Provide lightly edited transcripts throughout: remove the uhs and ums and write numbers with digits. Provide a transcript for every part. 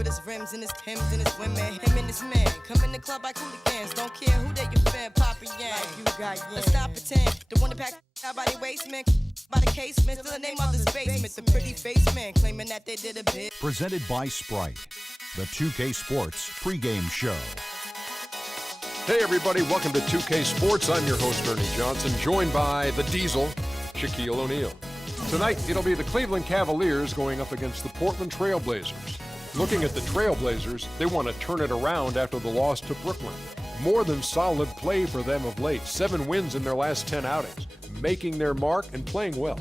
with his rims and his Timbs and his women. Him and his man come in the club like hooligans. Don't care who they your fan, Papa Yang. Like you got Yang. Let's stop pretend. The one that pack out by the waistman, by the casement, still the name of this basement. The pretty face man claiming that they did a bit. Presented by Sprite, the 2K Sports pregame show. Hey everybody, welcome to 2K Sports. I'm your host, Ernie Johnson, joined by the Diesel, Shaquille O'Neal. Tonight, it'll be the Cleveland Cavaliers going up against the Portland Trail Blazers. Looking at the Trail Blazers, they want to turn it around after the loss to Brooklyn. More than solid play for them of late. 7 wins in their last 10 outings, making their mark and playing well.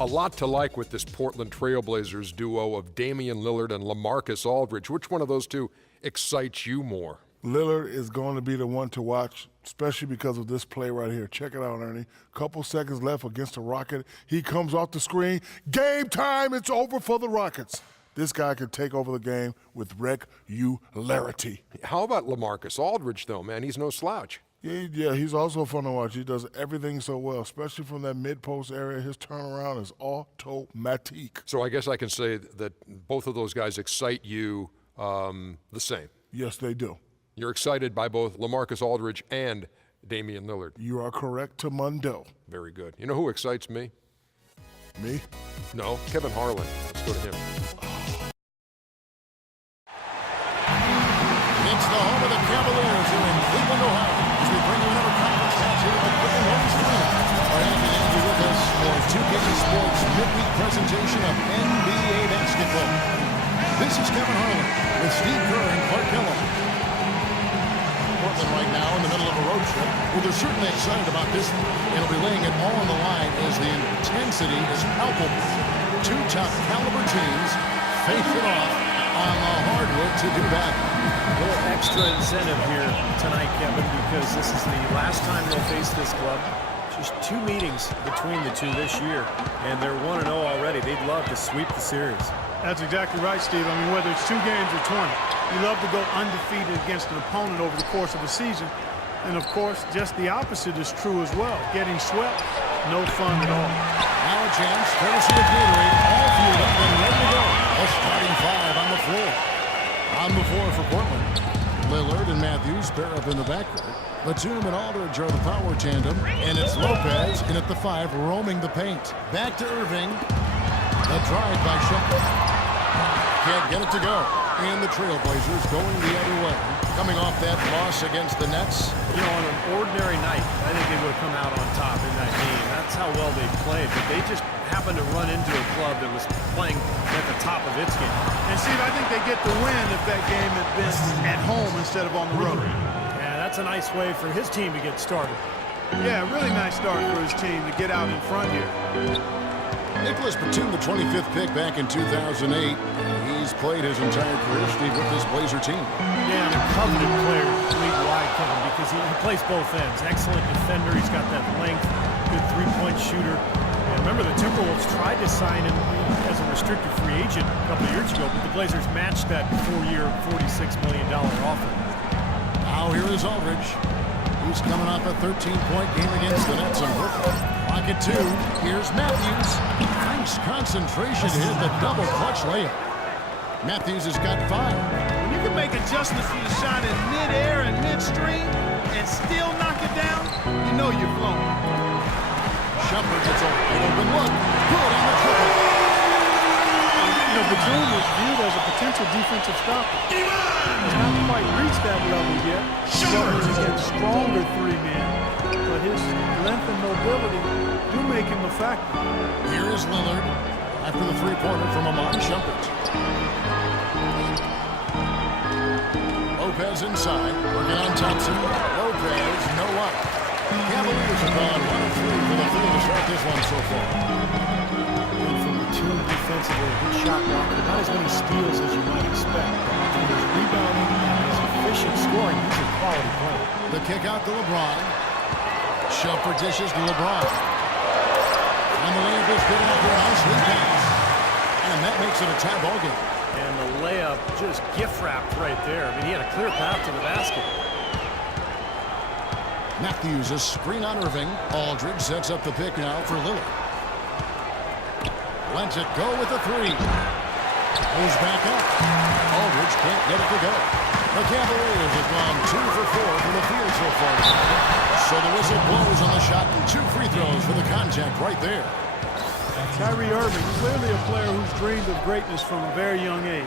A lot to like with this Portland Trail Blazers duo of Damian Lillard and LaMarcus Aldridge. Which one of those two excites you more? Lillard is going to be the one to watch, especially because of this play right here. Check it out, Ernie. Couple seconds left against the Rocket. He comes off the screen. Game time. It's over for the Rockets. This guy can take over the game with regularity. How about LaMarcus Aldridge, though, man? He's no slouch. Yeah, he's also fun to watch. He does everything so well, especially from that mid-post area. His turnaround is automatic. So I guess I can say that both of those guys excite you the same. Yes, they do. You're excited by both LaMarcus Aldridge and Damian Lillard. You are correct to Mundo. Very good. You know who excites me? Me? No, Kevin Harlan. Let's go to him. It's the home of the Cavaliers here in Cleveland, Ohio, as we bring you another conference match here at the Quicken Loans Arena. We're happy to have you with us for 2K Sports midweek presentation of NBA basketball. This is Kevin Harlan with Steve Kerr and Clark Kellogg. Portland right now in the middle of a road trip. Well, they're certainly excited about this one. It'll be laying it all on the line as the intensity is palpable. 2 top caliber teams face it off on the hardwood to do that. A little extra incentive here tonight, Kevin, because this is the last time they'll face this club. Just 2 meetings between the two this year, and they're 1-0 already. They'd love to sweep the series. That's exactly right, Steve. I mean, whether it's 2 games or 20, you love to go undefeated against an opponent over the course of a season. And, of course, just the opposite is true as well. Getting swept, no fun at all. Now a chance, courtesy of Gatorade, all fueled up and ready to go. A starting 5 on the floor. On the floor for Portland. Lillard and Matthews pair up in the backcourt. Batum and Aldridge are the power tandem. And it's Lopez in at the 5, roaming the paint. Back to Irving. The drive by Shumpert. Can't get it to go. And the Trailblazers going the other way. Coming off that loss against the Nets. You know, on an ordinary night, I think they would have come out on top in that game. That's how well they played, but they just happened to run into a club that was playing at the top of its game. And, Steve, I think they get the win if that game had been at home instead of on the road. Yeah, that's a nice way for his team to get started. Yeah, really nice start for his team to get out in front here. Nicholas Batum, the 25th pick back in 2008. He's played his entire career, Steve, with this Blazer team. Yeah, and a coveted player league-wide, Kevin, because he plays both ends. Excellent defender. He's got that length, good three-point shooter. And remember, the Timberwolves tried to sign him as a restricted free agent a couple of years ago, but the Blazers matched that 4-year, $46 million offer. Now here is Aldridge. He's coming off a 13-point game against the Nets in Brooklyn. Pocket 2. Here's Matthews. Nice concentration to hit the double clutch layup. Matthews has got 5. When you can make adjustments to the shot in mid-air and midstream and still knock it down, you know you're flowing. Shumpert gets a wide open look. Good on the triple. You know, Batum was viewed as a potential defensive stopper. He's not quite reached that level yet. Shumpert is getting stronger 3-man, but his length and mobility do make him a factor. Here is Lillard after the 3-pointer from Amon Shumpert. Lopez inside, working on Thompson. Lopez, no luck. Cavaliers have gone 1 of 3 for the field to start this one so far. And from the 2 defensively, good shot blocker, not as many steals as you might expect. But his rebounding and his efficient scoring, he's a quality player. The kick out to LeBron. Shumpert dishes to LeBron. And the layup is good enough for a nice lead pass. And that makes it a tie ball game. And the layup just gift-wrapped right there. I mean, he had a clear path to the basket. Matthews, a screen on Irving. Aldridge sets up the pick now for Lillard. Lets it go with a 3. Moves back up. Aldridge can't get it to go. The Cavaliers have gone 2 for 4 from the field so far. So the whistle blows on the shot and 2 free throws for the contact right there. Kyrie Irving, clearly a player who's dreamed of greatness from a very young age.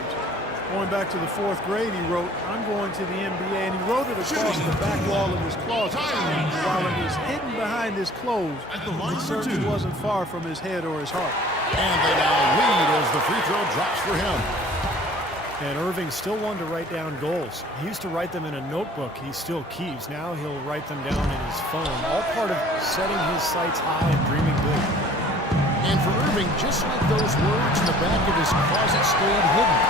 Going back to the 4th grade, he wrote, "I'm going to the NBA," and he wrote it across the back wall of his closet. While it was hidden behind his clothes, it certainly wasn't far from his head or his heart. And they now lead as the free throw drops for him. And Irving still wanted to write down goals. He used to write them in a notebook he still keeps. Now he'll write them down in his phone. All part of setting his sights high and dreaming big. And for Irving, just like those words in the back of his closet stayed hidden,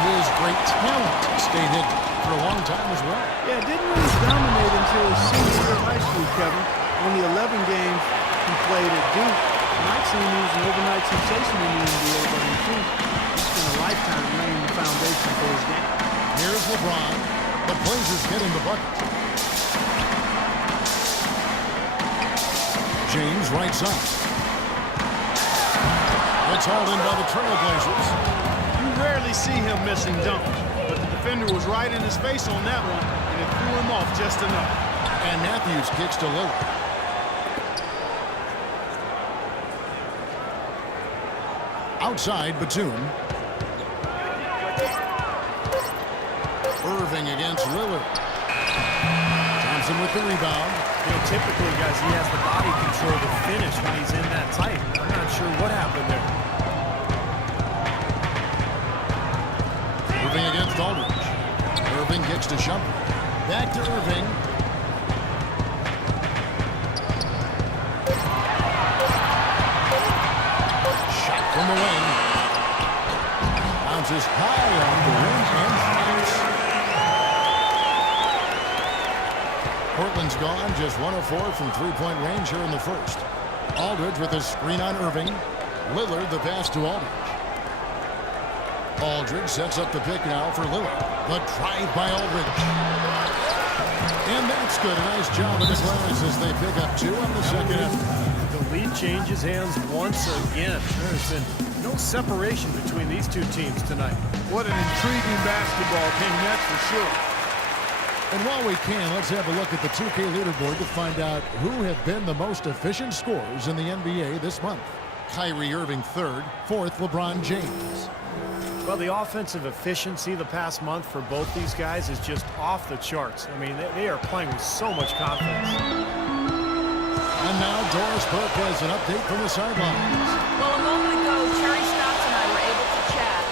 his great talent stayed hidden for a long time as well. Yeah, it didn't really dominate until his senior year of high school, Kevin. Only 11 games he played at Duke. You might seem he was an overnight sensation in the NBA, but in Duke, he spent a lifetime laying the foundation for his game. Here's LeBron. The Blazers getting the bucket. James right side. It's hauled in by the Trailblazers. You rarely see him missing dunks, but the defender was right in his face on that one, and it threw him off just enough. And Matthews kicks to Lillard. Outside, Batum. Irving against Lillard. Thompson with the rebound. You know, typically, guys, he has the body control to finish when he's in that tight. I'm not sure what happened there. Irving against Aldridge. Irving kicks to Shumpert. Back to Irving. Shot from the wing. Bounces high on the rim and fires. Portland's gone just 1 of 4 from three-point range here in the first. Aldridge with a screen on Irving. Lillard the pass to Aldridge. Aldridge sets up the pick now for Lillard. The drive by Aldridge. And that's good. A nice job of the Glass as they pick up 2 on the second effort. The lead changes hands once again. There's been no separation between these two teams tonight. What an intriguing basketball game, that's for sure. And while we can, let's have a look at the 2K leaderboard to find out who have been the most efficient scorers in the NBA this month. Kyrie Irving 3rd, 4th LeBron James. Well, the offensive efficiency the past month for both these guys is just off the charts. I mean, they are playing with so much confidence. And now Doris Burke has an update from the sidelines. Well, a moment ago, Terry Stotts and I were able to chat.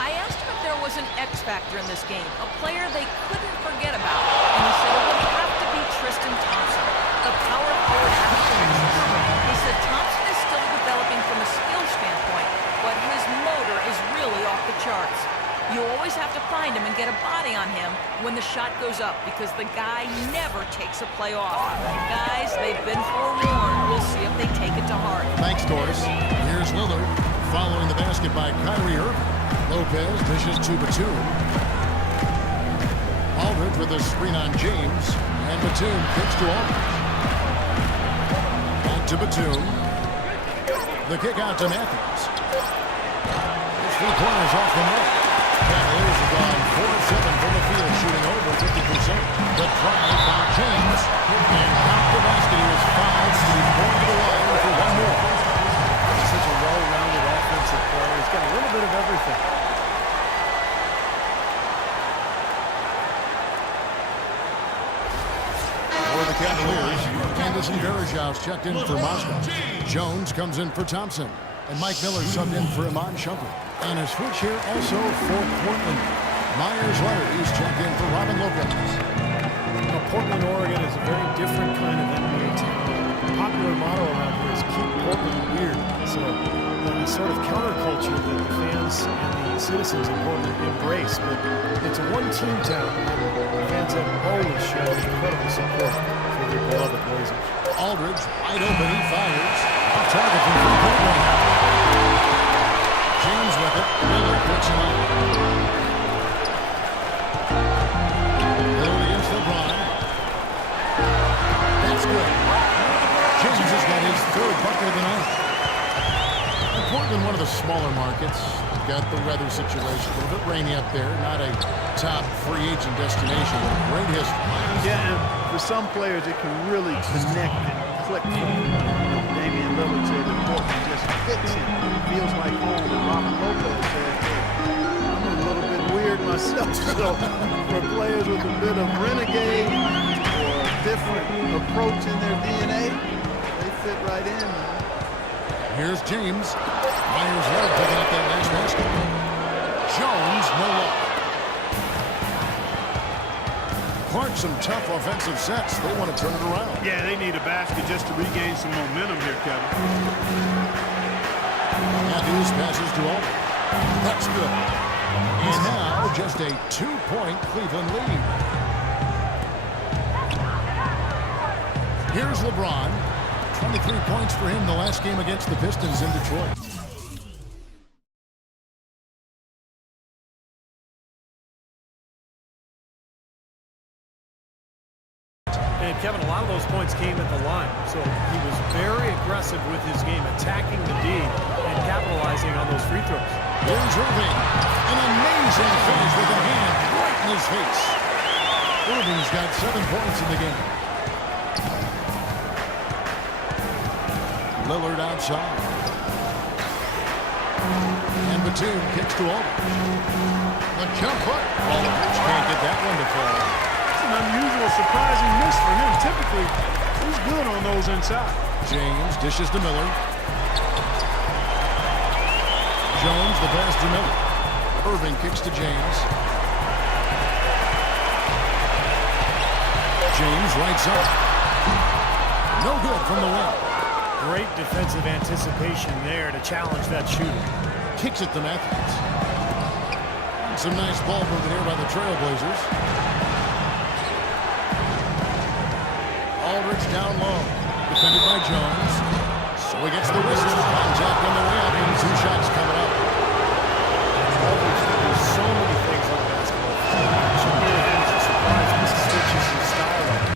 I asked him if there was an X factor in this game, a player they couldn't forget about. And he said it would have to be Tristan Thompson, the power forward out of Kansas. He said Thompson is still developing from a skill standpoint, but his motor is really off the charts. You always have to find him and get a body on him when the shot goes up because the guy never takes a play off. Guys, they've been forewarned. We'll see if they take it to heart. Thanks, Doris. Here's Lillard following the basket by Kyrie Irving. Lopez dishes to Batum. Aldridge with a screen on James. And Batum kicks to Aldridge. Back to Batum. The kick out to Matthews. His 3 pointers off the mark. Cavaliers have gone 4 of 7 from the field, shooting over 50%. The drive by James. And out the basket. He was fouled. He's going to the line for 1 more. He's such a well-rounded offensive player. He's got a little bit of everything. For the Cavaliers, Anderson Varejao checked in for Moscow. Jones comes in for Thompson. And Mike Miller subbed in for Iman Shumpert. And a switch here also for Portland. Myers Leonard is checked in for Robin Lopez. Now, Portland, Oregon is a very different kind of NBA team. The popular motto around here is keep Portland weird. So the sort of counterculture that the fans and the citizens of Portland embrace. But it's a one-team town. The fans have always shown incredible support for their beloved Blazers. Aldridge, wide open, he fires. Off target from three-point range. James with it. Lillard picks him up. Lillard against LeBron. That's good. James has got his 3rd bucket of the night. And Portland, one of the smaller markets. You've got the weather situation, a little bit rainy up there. Not a top free agent destination, but a great history. Yeah, and for some players, it can really connect and click for them. Damian Lillard said that Portland just fits him. It feels like home. And Robin Lopez said, hey, I'm a little bit weird myself. So for players with a bit of renegade or a different approach in their DNA, they fit right in. Here's James. Myers Leonard picking up that last basket. Jones, no look. Clark, some tough offensive sets. They want to turn it around. Yeah, they need a basket just to regain some momentum here, Kevin. Matthews passes to Aldridge. That's good. And now just a 2-point Cleveland lead. Here's LeBron. 23 points for him the last game against the Pistons in Detroit. And Kevin, a lot of those points came at the line. So he was very aggressive with his game, attacking the D and capitalizing on those free throws. Here's Irving. An amazing finish with a hand right in his face. Irving's got 7 points in the game. Lillard outside. And Batum kicks to Aldridge. The jump hook. Aldridge can't get that one to fall. It's an unusual, surprising miss for him. Typically, he's good on those inside. James dishes to Miller. Jones, the pass to Miller. Irving kicks to James. James right side. No good from the wing. Great defensive anticipation there to challenge that shooter. Kicks it to Matthews. Some nice ball movement here by the Trailblazers. Aldridge down low. Defended by Jones. So he gets the whistle. Contact on the way up and 2 shots coming up. Aldridge does so many things on the basketball field. Should be a surprise when he switches his style up.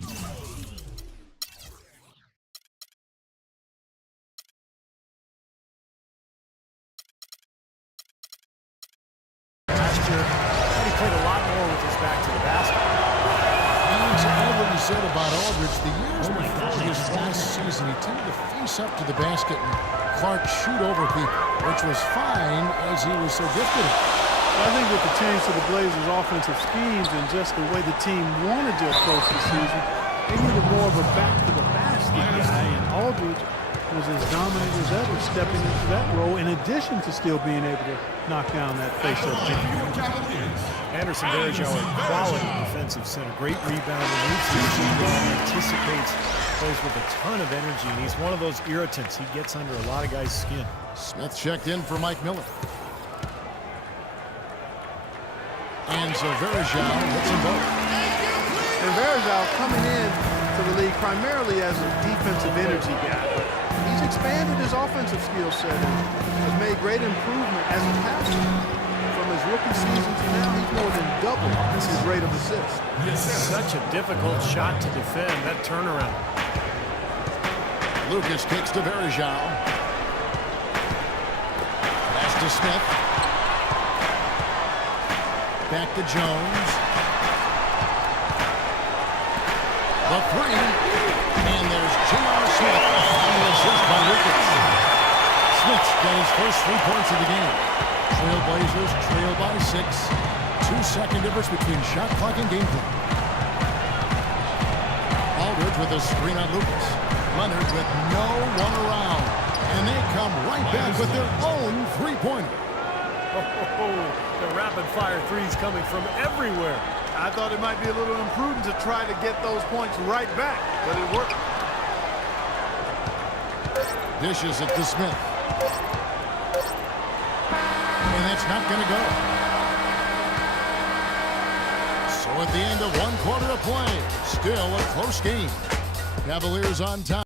Last year, he played a lot more with his back to the basket. And to add what you said about Aldridge, the years before his last season, he tended to face up to the basket and Clark shoot over people, which was fine as he was so gifted. I think with the change to the Blazers' offensive schemes and just the way the team wanted to approach the season, they needed more of a back-to-the-basket guy, and Aldridge was as dominant as ever stepping into that role, in addition to still being able to knock down that face-up jump. Anderson Varejao, a quality defensive center. Great rebounder, moves the team well, anticipates, plays with a ton of energy, and he's one of those irritants. He gets under a lot of guys' skin. Smith checked in for Mike Miller. And so Varejao hits them both. And Varejao coming in to the league primarily as a defensive energy guy. He's expanded his offensive skill set and has made great improvement as a passer. From his rookie season to now, he's more than doubled his rate of assists. Such a difficult shot to defend, that turnaround. Lucas kicks to Varejao. Pass to Smith. Back to Jones. The 3. And there's J.R. Smith. And the assist by Lucas. Smith's got his first 3 points of the game. Trailblazers trail by 6. 2-second difference between shot clock and game clock. Aldridge with a screen on Lucas. Leonard with no one around. And they come right back with their own 3-pointer. The rapid-fire threes coming from everywhere. I thought it might be a little imprudent to try to get those points right back, but it worked. Dishes it to Smith. And that's not going to go. So at the end of 1 quarter of play, still a close game. Cavaliers on top.